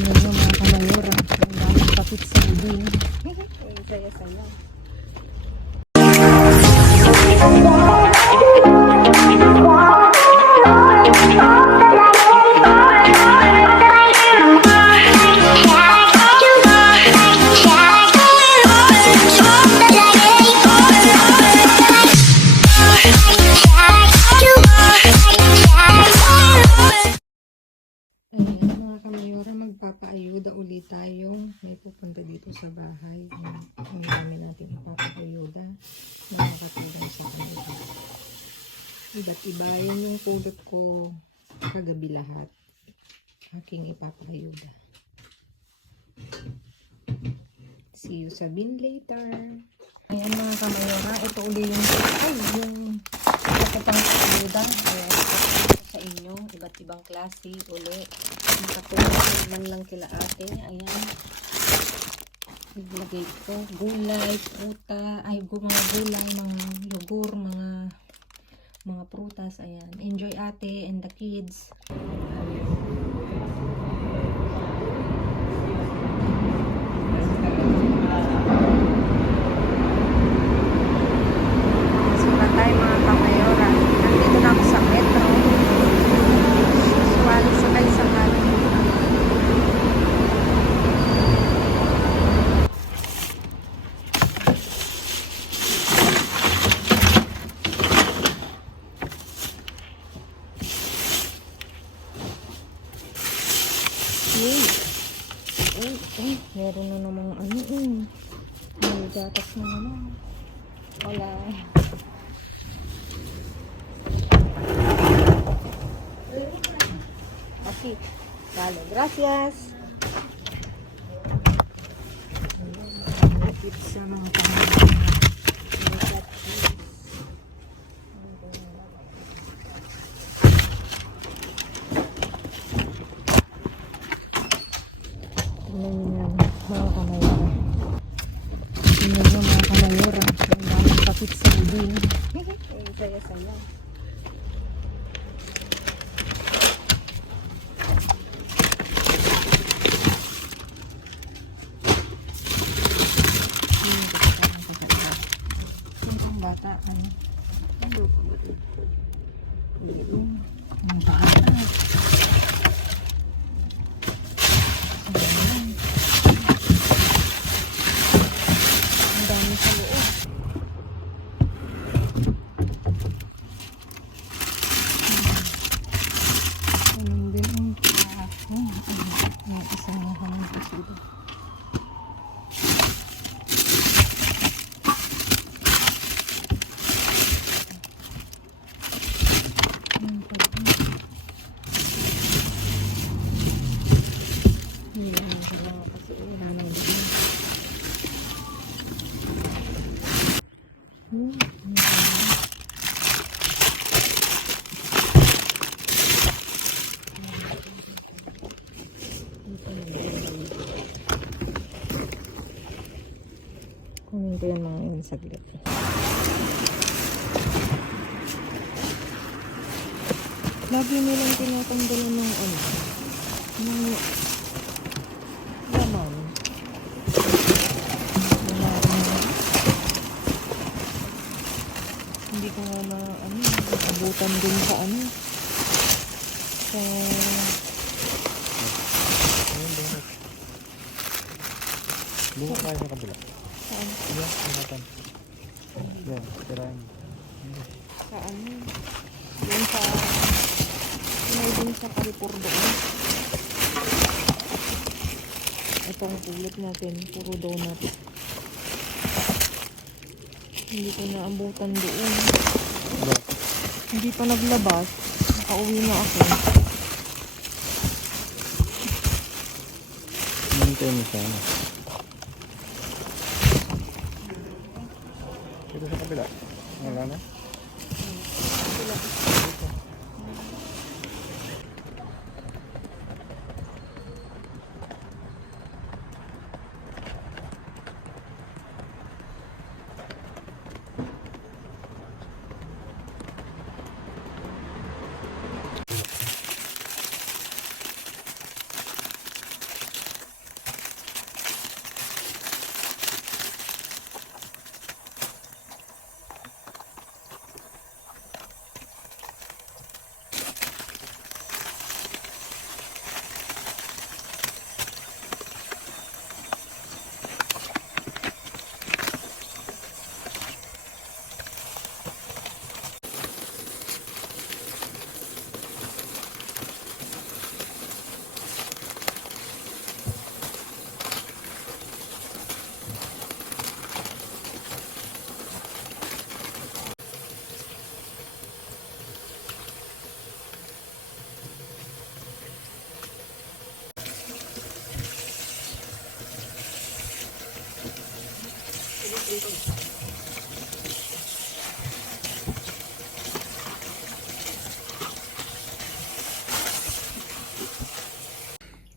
Tingnan nyo mga kamayora. Ang daming pakit sa ibig. Saya-saya. Ayan mga kamayora, magpapaayuda ulit tayo. May pupunta dito sa bahay. Ang dami natin ipapaayuda na makatulong sa kanila. Iba't iba yun yung pulot ko kagabi lahat. Aking ipapaayuda. See you sa bin later. Ayan mga kamayora, ito uli yung pang ayuda. Ayan, sa inyo, iba't ibang klase uli. Nakatulong man lang kila ate. Ayan. Iblagay ko. Gulay, pruta, mga gulay, mga yogurt, mga prutas. Ayan. Enjoy ate and the kids. Meron na namang may gatas na naman. Wala. Okay. Vale, gracias. Pizza ng mga kamayora. Ang daming pakit sa ibig. Saya-saya. Yung bata, kunin ko yan mga yun saglit. Lagi nilang tinatanggalan ng ng laman. Hindi ko nga na abutan din sa sa buka kayo sa kabila. saan? Yan, ingatan. Yan, tirahin. Saan? Doon sa din sa Carrefour doon. Itong pulot natin, puro donut. Hindi ko naabutan doon. Hindi pa naglabas. Nakauwi na ako. Nantay mo siya. Dito sa kabila. Wala na? Kabila.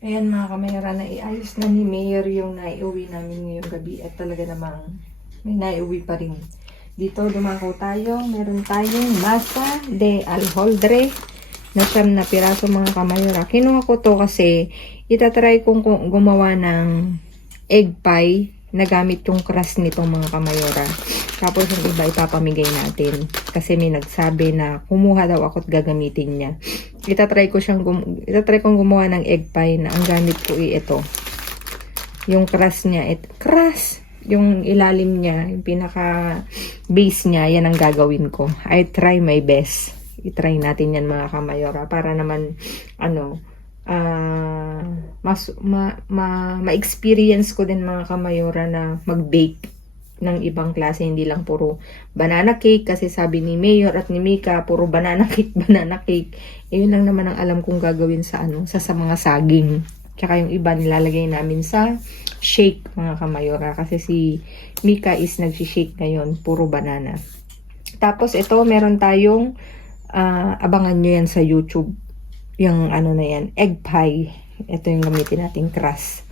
Ayan mga kamayara, naiayos na ni Mayor yung naiuwi namin ngayong gabi at talaga namang may naiuwi pa rin. Dito dumako tayo, meron tayong masa de alholdre na 9 na piraso mga kamayara. Kinuha ko to kasi itatry kong gumawa ng egg pie na gamit yung crust nitong mga kamayora. Tapos yung iba ipapamigay natin. Kasi may nagsabi na kumuha daw ako at gagamitin niya. Itatry kong gumawa ng egg pie na ang gamit ko ito. Yung crust niya. Crust! Yung ilalim niya, yung pinaka base niya, yan ang gagawin ko. I try my best. I-try natin yan mga kamayora. Para naman, ma-experience ko din mga kamayora na mag-bake ng ibang klase, hindi lang puro banana cake kasi sabi ni Mayor at ni Mika puro banana cake. Yun lang naman ang alam kong gagawin sa sa mga saging. Tsaka yung iba nilalagay namin sa shake mga kamayora kasi si Mika is nagsi-shake ngayon, puro banana. Tapos ito meron tayong abangan nyo yan sa YouTube. Yung na yan, egg pie. Ito yung gamitin nating crust.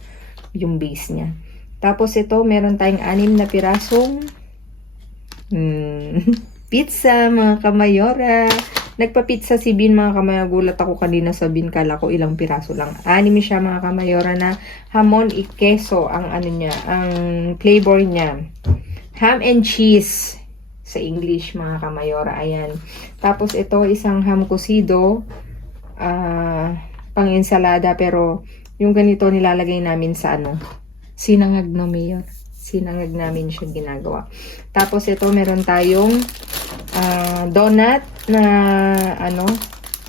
Yung base niya. Tapos ito, meron tayong 6 na pirasong pizza, mga kamayora. Nagpa-pizza si Bin, mga kamayora. Gulat ako kanina sa Bin, kala ko ilang piraso lang. 6 siya, mga kamayora, na hamon y queso ang niya, ang flavor niya. Ham and cheese sa English, mga kamayora. Ayan. Tapos ito, isang ham cocido. Pang ensalada, pero yung ganito nilalagay namin sa sinangag na Mayor. Sinangag namin siya ginagawa. Tapos ito meron tayong donut na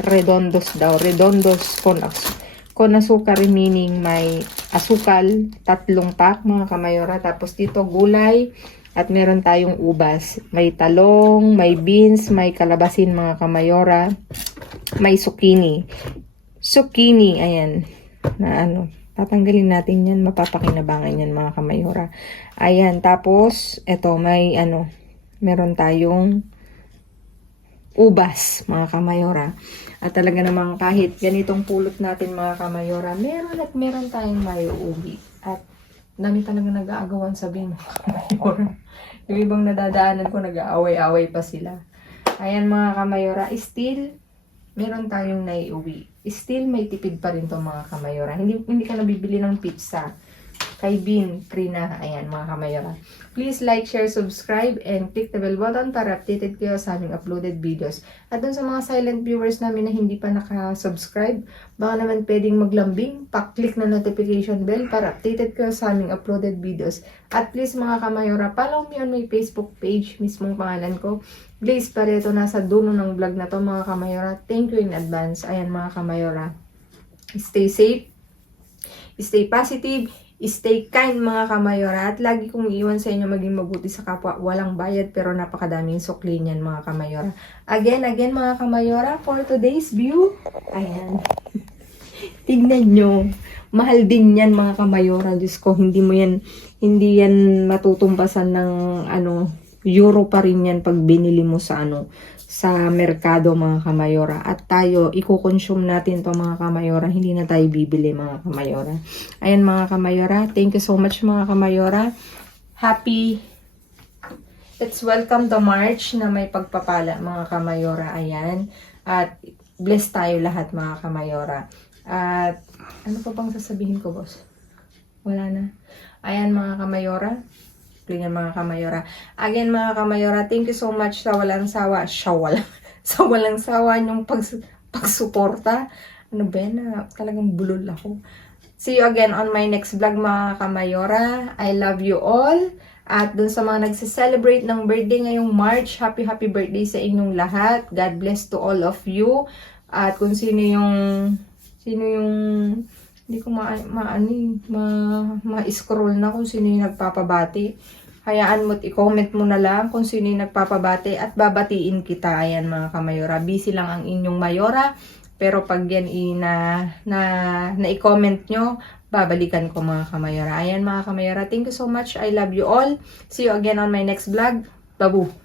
redondos daw. Redondos con asukar, meaning may asukal, 3 pack mga kamayora. Tapos dito gulay at meron tayong ubas. May talong, may beans, may kalabasin mga kamayora. May zucchini. Zucchini, ayan. Na tatanggalin natin yan. Mapapakinabangan yan mga kamayora. Ayan, tapos, eto, may meron tayong ubas, mga kamayora. At talaga namang kahit ganitong pulot natin mga kamayora, meron tayong may ubi. At dami talaga nag-aagawan sabihin mga kamayora. Yung ibang nadadaanan ko, nag-aaway-away pa sila. Ayan mga kamayora, still, meron tayong naiuwi. Still, may tipid pa rin to mga kamayora. Hindi ka nabibili ng pizza. Kay Bin, free na. Ayan, mga kamayora. Please like, share, subscribe, and click the bell button para updated kayo sa aming uploaded videos. At dun sa mga silent viewers namin na hindi pa naka-subscribe, baka naman pwedeng maglambing, pa-click na notification bell para updated kayo sa aming uploaded videos. At please mga kamayora, follow me on my Facebook page, mismong pangalan ko. Blaze Pareto, nasa dulo ng vlog na to mga kamayora. Thank you in advance. Ayan mga kamayora. Stay safe, stay positive, stay kind mga kamayora. At lagi kong iiwan sa inyo maging mabuti sa kapwa. Walang bayad pero napakadaming sukli niyan mga kamayora. Again mga kamayora, for today's view, ayan. Tignan nyo. Mahal din yan mga kamayora. Diyos ko, hindi yan matutumbasan ng euro pa rin yan pag binili mo sa sa merkado mga kamayora. At tayo, i-consume natin to mga kamayora. Hindi na tayo bibili mga kamayora. Ayan mga kamayora. Thank you so much mga kamayora. Let's welcome the March na may pagpapala mga kamayora. Ayan. At bless tayo lahat mga kamayora. At ano pa bang sasabihin ko, boss? Wala na. Ayan mga kamayora. Ganyan mga kamayora. Again mga kamayora, thank you so much sa walang sawa. Sa walang sawa niyong pagsuporta. Ano ba yan? Talagang bulol ako. See you again on my next vlog mga kamayora. I love you all. At dun sa mga nagse-celebrate ng birthday ngayong March, happy birthday sa inyong lahat. God bless to all of you. At kung sino yung hindi ko ma-scroll na kung sino yung nagpapabati. Hayaan mo't i-comment mo na lang kung sino yung nagpapabati at babatiin kita. Ayan mga kamayora. Busy lang ang inyong mayora. Pero pag yan na-i-comment nyo, babalikan ko mga kamayora. Ayan mga kamayora. Thank you so much. I love you all. See you again on my next vlog. Babu!